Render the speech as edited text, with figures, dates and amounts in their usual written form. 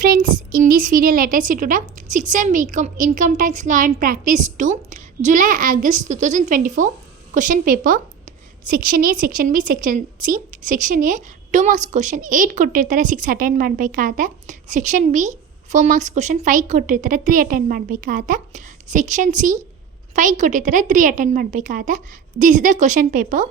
friends, in this video let us see today 6M BCom Income Tax Law and Practice 2 July-August 2024 question paper. Section A, Section B, Section C. Section A 2 marks question 8 ಕೊಟ್ಟಿರ್ತಾರೆ 6 attend ಮಾಡಬೇಕಾಗುತ್ತೆ. Section B 4 marks question 5 ಕೊಟ್ಟಿರ್ತಾರೆ 3 attend ಮಾಡಬೇಕಾಗುತ್ತೆ. Section C 5 ಕೊಟ್ಟಿರ್ತಾರೆ 3 attend ಮಾಡಬೇಕಾಗುತ್ತೆ. This is the question paper.